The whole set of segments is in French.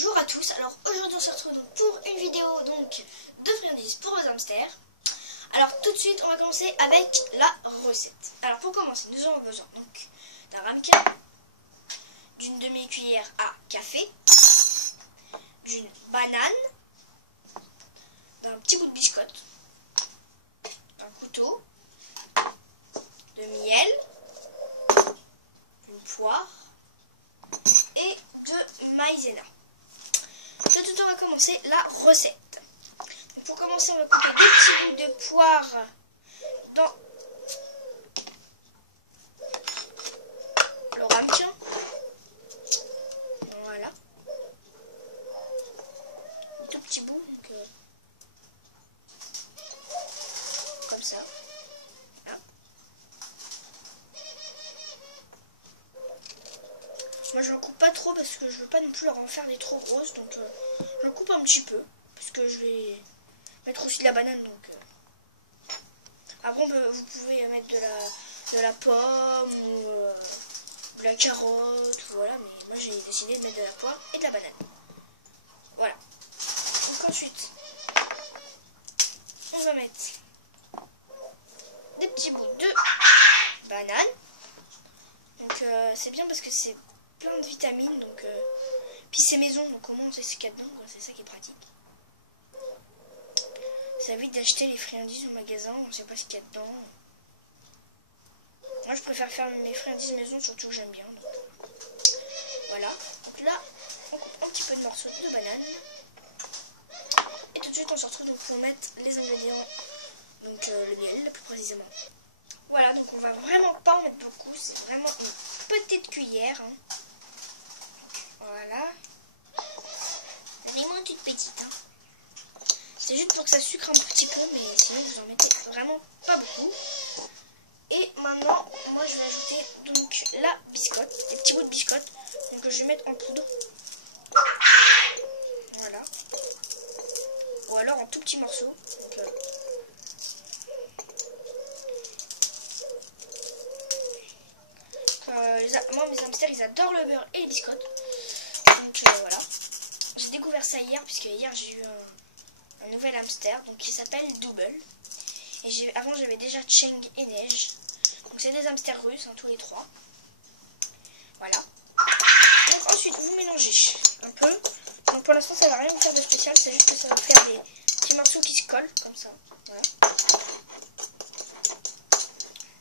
Bonjour à tous, alors aujourd'hui on se retrouve donc pour une vidéo donc de friandises pour les hamsters. Alors tout de suite on va commencer avec la recette. Alors pour commencer nous aurons besoin donc d'un ramequin, d'une demi-cuillère à café, d'une banane, d'un petit bout de biscotte, d'un couteau, de miel, d'une poire et de maïzena. Tout de suite on va commencer la recette. Donc, pour commencer on va couper des petits bouts de poire dans le ramequin. Voilà. Un tout petit bout, donc, comme ça. Là. Moi je ne coupe pas trop parce que je veux pas non plus leur en faire des trop grosses, donc je coupe un petit peu parce que je vais mettre aussi de la banane. Donc après vous pouvez mettre de la pomme ou de la carotte, voilà, mais moi j'ai décidé de mettre de la poire et de la banane. Voilà. Donc ensuite on va mettre des petits bouts de banane. Donc c'est bien parce que c'est plein de vitamines, donc puis c'est maison, donc au moins on sait ce qu'il y a dedans, c'est ça qui est pratique. Ça évite d'acheter les friandises au magasin, on ne sait pas ce qu'il y a dedans. Moi je préfère faire mes friandises maison, surtout j'aime bien. Donc. Voilà, donc là on coupe un petit peu de morceaux de banane. Et tout de suite on se retrouve donc pour mettre les ingrédients, donc le miel plus précisément. Voilà, donc on va vraiment pas en mettre beaucoup, c'est vraiment une petite cuillère. Hein. Voilà. Vraiment toute petite. Hein. C'est juste pour que ça sucre un petit peu, mais sinon vous en mettez vraiment pas beaucoup. Et maintenant, moi je vais ajouter donc la biscotte, des petits bouts de biscotte, donc je vais mettre en poudre. Voilà. Ou alors en tout petits morceaux. Donc, moi mes hamsters ils adorent le beurre et les biscottes. Donc voilà. J'ai découvert ça hier, puisque hier j'ai eu un nouvel hamster, donc qui s'appelle Double. Et avant j'avais déjà Cheng et Neige. Donc c'est des hamsters russes, hein, tous les trois. Voilà. Donc ensuite vous mélangez un peu. Donc pour l'instant ça va rien vous faire de spécial, c'est juste que ça va faire des petits morceaux qui se collent comme ça. Voilà.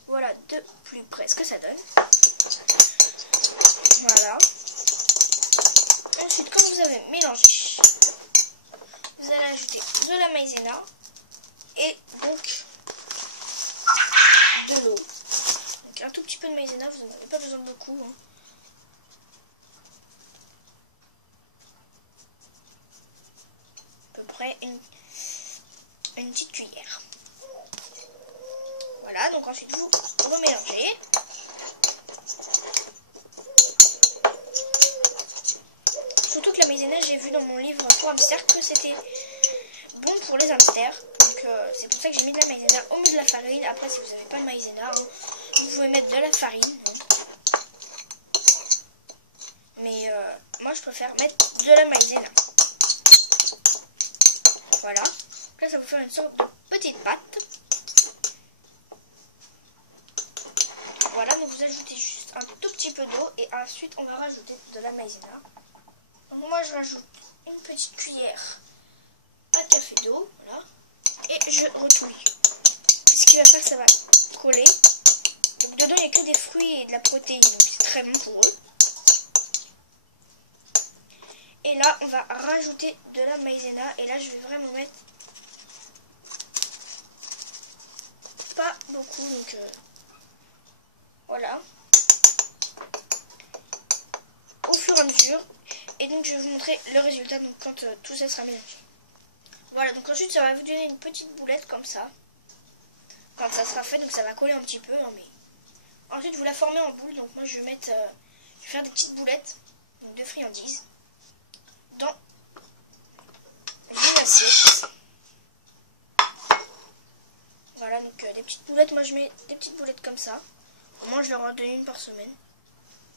Voilà de plus près ce que ça donne. Voilà. Ensuite, quand vous avez mélangé, vous allez ajouter de la maïzena et donc de l'eau. Donc un tout petit peu de maïzena, vous n'en avez pas besoin de beaucoup. Hein. À peu près une petite cuillère. Voilà, donc ensuite vous remélangez. Surtout que la maïzena, j'ai vu dans mon livre pour hamster que c'était bon pour les hamsters. Donc c'est pour ça que j'ai mis de la maïzena au milieu de la farine. Après, si vous n'avez pas de maïzena, hein, vous pouvez mettre de la farine. Hein. Mais moi, je préfère mettre de la maïzena. Voilà. Donc là, ça va vous faire une sorte de petite pâte. Voilà, donc vous ajoutez juste un tout petit peu d'eau et ensuite on va rajouter de la maïzena. Donc moi je rajoute une petite cuillère à café d'eau, voilà, et je retouille. Ce qui va faire que ça va coller. Donc dedans il n'y a que des fruits et de la protéine, donc c'est très bon pour eux. Et là on va rajouter de la maïzena et là je vais vraiment mettre pas beaucoup, donc voilà, au fur et à mesure. Et donc je vais vous montrer le résultat donc quand tout ça sera mélangé. Voilà, donc ensuite ça va vous donner une petite boulette comme ça. Quand ça sera fait, donc ça va coller un petit peu. Hein, mais ensuite vous la formez en boule. Donc moi je vais mettre, je vais faire des petites boulettes donc de friandises dans une assiette. Voilà, donc des petites boulettes. Moi je mets des petites boulettes comme ça. Au moins je leur en donne une par semaine.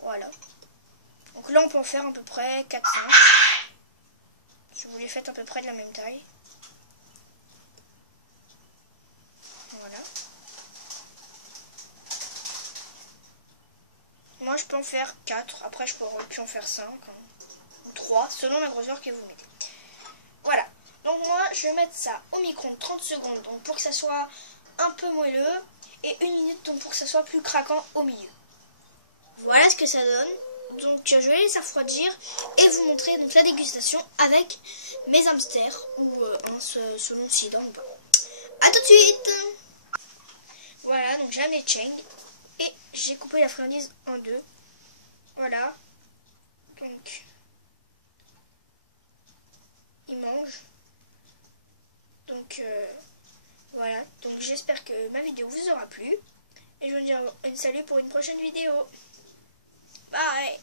Voilà. Donc là on peut en faire à peu près 4-5. Je vous les fais à peu près de la même taille. Voilà. Moi je peux en faire 4, après je pourrais pu en faire 5 ou 3 selon la grosseur que vous mettez. Voilà, donc moi je vais mettre ça au micro-ondes 30 secondes donc pour que ça soit un peu moelleux et 1 minute donc pour que ça soit plus craquant au milieu. Voilà ce que ça donne. Donc je vais laisser refroidir et vous montrer donc la dégustation avec mes hamsters ou selon s'il est dans ou pas. A tout de suite. Voilà, donc j'ai amené Cheng et j'ai coupé la friandise en deux. Voilà, donc il mange. Donc voilà, donc j'espère que ma vidéo vous aura plu et je vous dis un salut pour une prochaine vidéo. Bye.